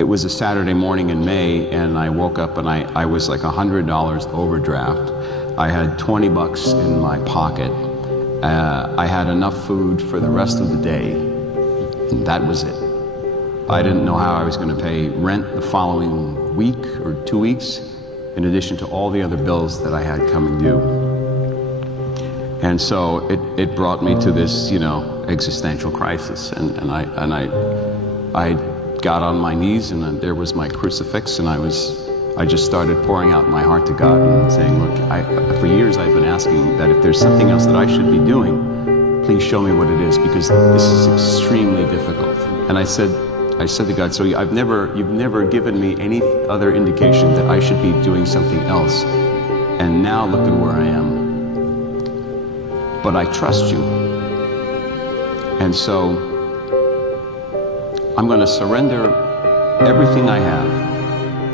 It was a Saturday morning in May, and I woke up and I was like $100 overdraft. I had 20 bucks in my pocket. I had enough food for the rest of the day, and that was it. I didn't know how I was going to pay rent the following week or 2 weeks, in addition to all the other bills that I had coming due. And so it brought me to this, existential crisis. And I got on my knees, and there was my crucifix, and I just started pouring out my heart to God and saying, look, for years I've been asking that if there's something else that I should be doing, please show me what it is, because this is extremely difficult. And I said to God, so you've never given me any other indication that I should be doing something else, and now look at where I am. But I trust you. And so I'm going to surrender everything I have,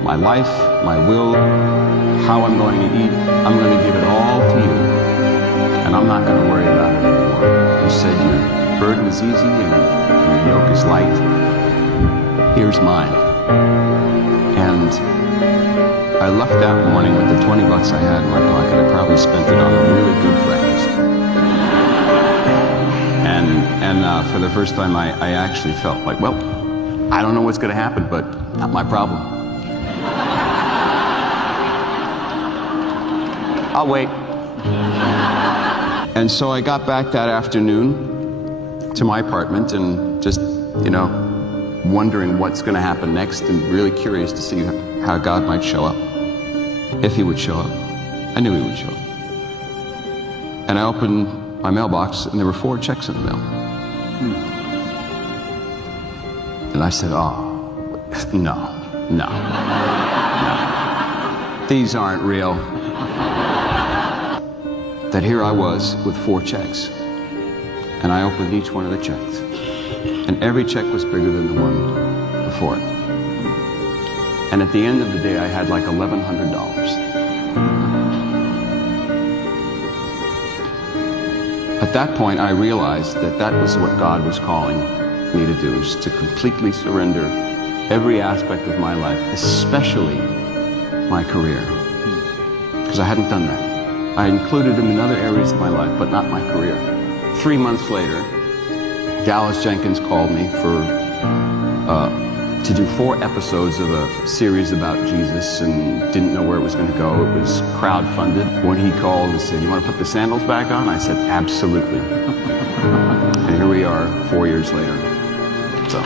my life, my will, how I'm going to eat. I'm going to give it all to you, and I'm not going to worry about it anymore. You said your burden is easy and your yoke is light. Here's mine. And I left that morning with the 20 bucks I had in my pocket. I probably spent it on a really good breakfast. And for the first time, I actually felt like, well, I don't know what's going to happen, but not my problem. I'll wait. And so I got back that afternoon to my apartment and just, wondering what's going to happen next, and really curious to see how God might show up, if he would show up. I knew he would show up. And I opened my mailbox, and there were 4 checks in the mail. And I said, oh, no. These aren't real. That here I was with 4 checks. And I opened each one of the checks. And every check was bigger than the one before it. And at the end of the day, I had like $1,100. At that point, I realized that was what God was calling me to do, is to completely surrender every aspect of my life, especially my career. Because I hadn't done that. I included him in other areas of my life, but not my career. 3 months later, Dallas Jenkins called me to do 4 episodes of a series about Jesus, and didn't know where it was going to go. It was crowdfunded. When he called and said, you want to put the sandals back on? I said, absolutely. And here we are 4 years later. So.